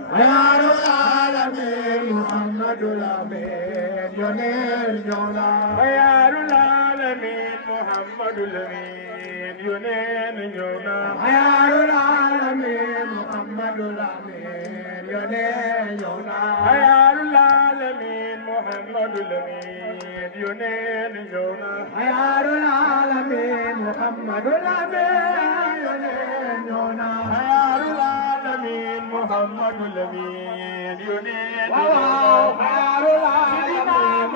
خيار العالمين محمد الأمين ينير جونا خيار العالمين محمد الأمين ينير جونا خيار العالمين محمد الأمين ينير جونا خيار العالمين محمد الأمين ينير جونا خيار العالمين محمد الأمين ينير جونا خيار العالمين محمد الأمين ينير خيار العالمين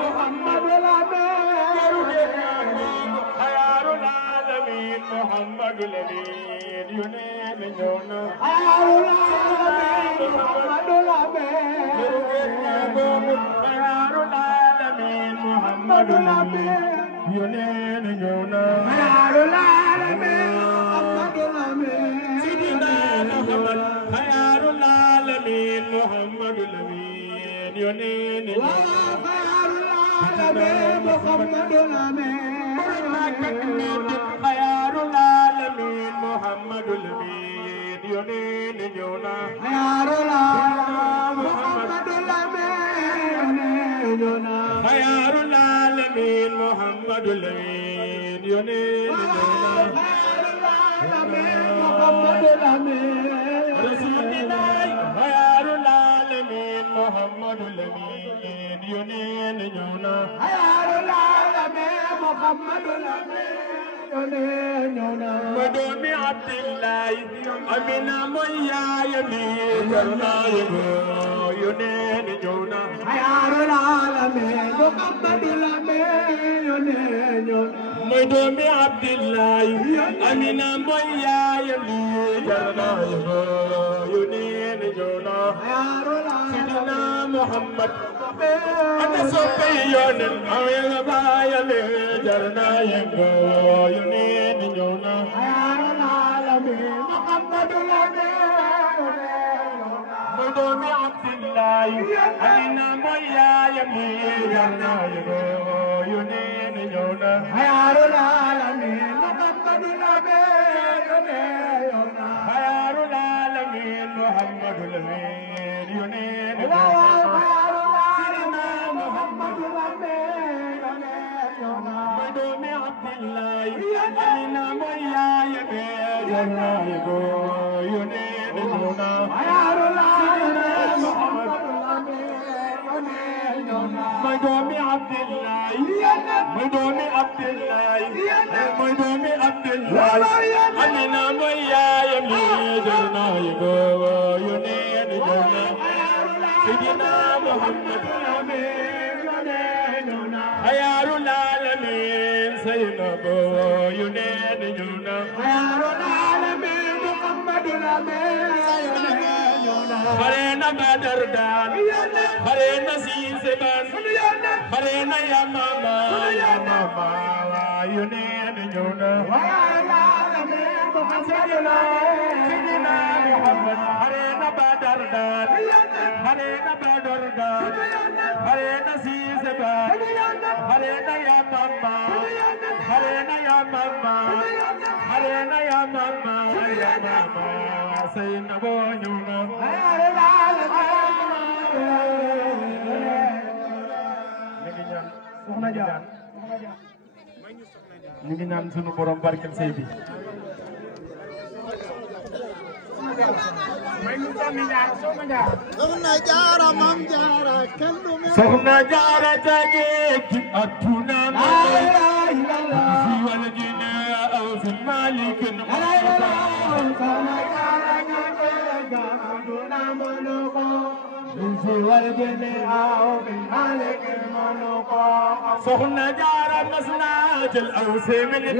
محمد الأمين خيار العالمين محمد الأمين ينير جونا خيار العالمين محمد الأمين خيار العالمين محمد الأمين ينير جونا خيار العالمين محمد الأمين سيدنا محمد خيار العالمين محمد الأمين ينير خيار العالمين محمد الأمين خيار العالمين محمد الأمين ينير جونا خيار العالمين محمد الأمين جونا خيار العالمين محمد الأمين ينير جونا خيار العالمين محمد الأمين رسول الله خيار العالمين محمد الأمين ينير جونا خيار العالمين محمد الأمين ينير جونا مدومي عبد الله أمينة ميا يمين الله ينير جونا خيار العالمين محمد الأمين ينير جونا مدومي عبد الله أمينة ميا يمين الله ينير جونا خيار سيدنا محمد أنا صبيان أمين بايا جرنا ينقو ينير جونا خيار العالمين محمد الأمين مدومي عبد الله أمينة ميا يمين جرنا ينقو ينير جونا خيار العالمين محمد الأمين خيار العالمين محمد الأمين ينير خيار العالمين محمد الأمين مدومي عبد الله أمينة ميا يمين جرنا ينير جونا خيار العالمين محمد مدومي عبد الله مدومي عبد الله مدومي عبد الله أمينة ميا يمين جرنا ينير جونا سيدنا محمد خيار العالمين سيدنا ينير جونا خيار العالمين محمد الأمين خرينا بدر دان خرينا سيسبان خرينا يا ماما ينير جونا خيار العالمين سيدنا محمد خرينا بدر دان خرينا بدر دان خرينا سيسبان خرينا يا ماما خرينا يا ماما خرينا يا ماما يا ماما سيدنا بونيونا خيار العالمين ñu ngi ñaan sunu borom barkel sey bi soxna jaara mam jaara kenn du mi soxna jaara tage ci atuna ma fi wal jina aw fi malik soxna jaara tage atuna ma في والجن أو في مالك الملوك soxna jaara mas naa jël aw seemen di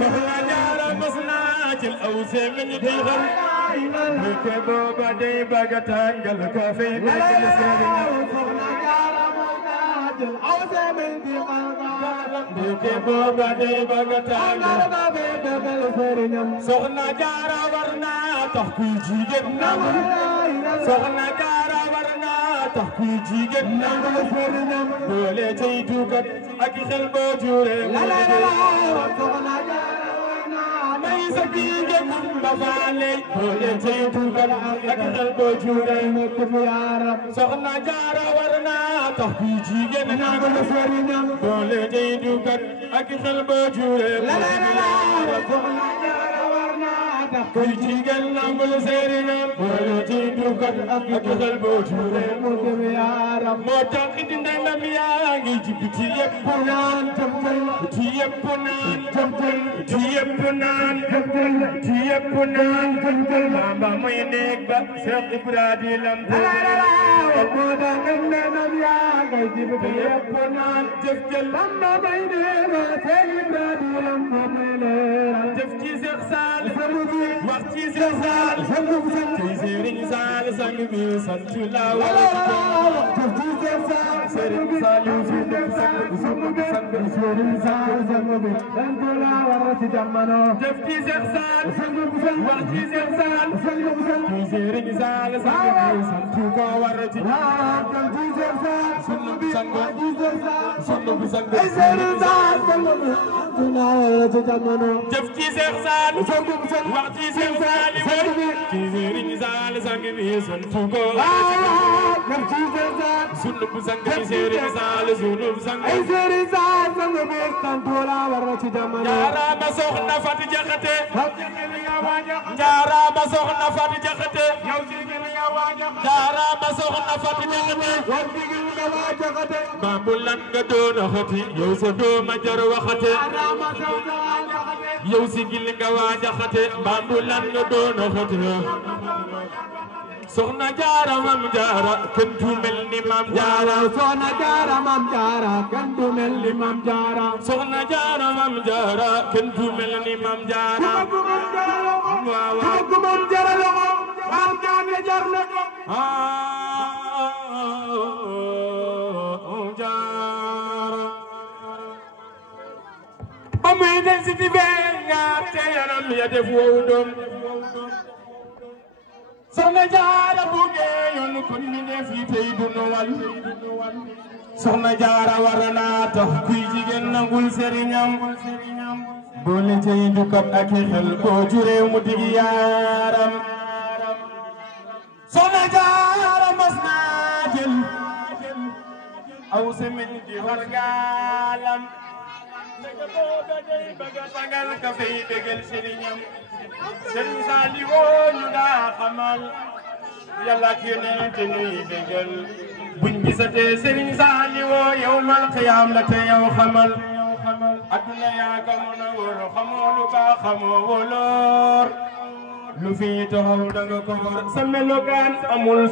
soxna jaara mas naa jël aw seemen di xal ke booba day baga tàngal kafe soxna jaara mas naa jël aw seemen di xal ke booba day baga tàngal kafe soxna jaara war naa tax kuy jigéen soxna jaara war naa tax kuy jigéen nangu sëriñam boole cay tuukat ak xel boo jure soxna jaara war naa may سبيل بفعلي بولتي تقل أكثر بوجودي مكتب يا رب سخنا جارا ورنا تحبيجي جننا بلسورنا بولتي تقل أكثر بوجودي لا لا لا سخنا جارا ورنا تحبيجي جننا بلسورنا بولتي تقل أكثر بوجودي مكتب يا رب موتاقد ننم يا جبتي يبنان تمتل يبنان تمتل يبنان تمتل يبنان تمتل ماما مينك بسق برادي لم تمتل موتاقد ننم يا جبتي يبنان تمتل ماما مينك بسق برادي لم تمتل تفتي سخسال وقتي سخسال تيزيرين سال سنبي سنتلا تفتي سخسال سيرين سال يوسف سنبي تفتي سخسال وقتي سخسال تيزيرين سال سنبي سنتوكا ورتي تفتي سخسال سنبي سنبي تفتي سخسال وقتي سخسال تيزيرين سال سنبي سنتوكا ورتي سنب سنبي سيرين سال سنب سنبي Jara masokhna Fati Jaxate Jara masokhna Fati Jaxate Jara masokhna Fati Jaxate Bambulan nga doon xati yow sa dooma jar waxate yow sigil nga waajaxate Bambulan nga doon xati Soxna Jaara Mam Jaara kenn du mel ni Mam Jaara Soxna Jaara Mam Jaara kenn du mel ni Mam Jaara Soxna Jaara Mam Jaara kenn du mel ni Mam Jaara waaw waaw ku Mam Jaara loxo Mam Jaara jar na ko Jaara ba muy den si di nga te yaram ya def wow doom Soxna Jaara buge yoon kon mi ne fi tey du no wal Soxna Jaara warana tax kuy jigéen nangul sëriñam boole tey du kat ak xel ko jure mu dig yaaram Soxna Jaara mas na jël aw semaine di war gaalam daga booba day bëgga tangal ka fay bégal sëriñam Sëriñ Saaliw ñu daa xamal Yàlla ak Yonent te ñuy bégal buñ gisatee Sëriñ Saaliw yawmal qiyaam la te yow xamal adduna yaa ko mën a wóor xamoo lu baax xamoo wóoloor lu fi taxaw danga ko war sa melokaan amul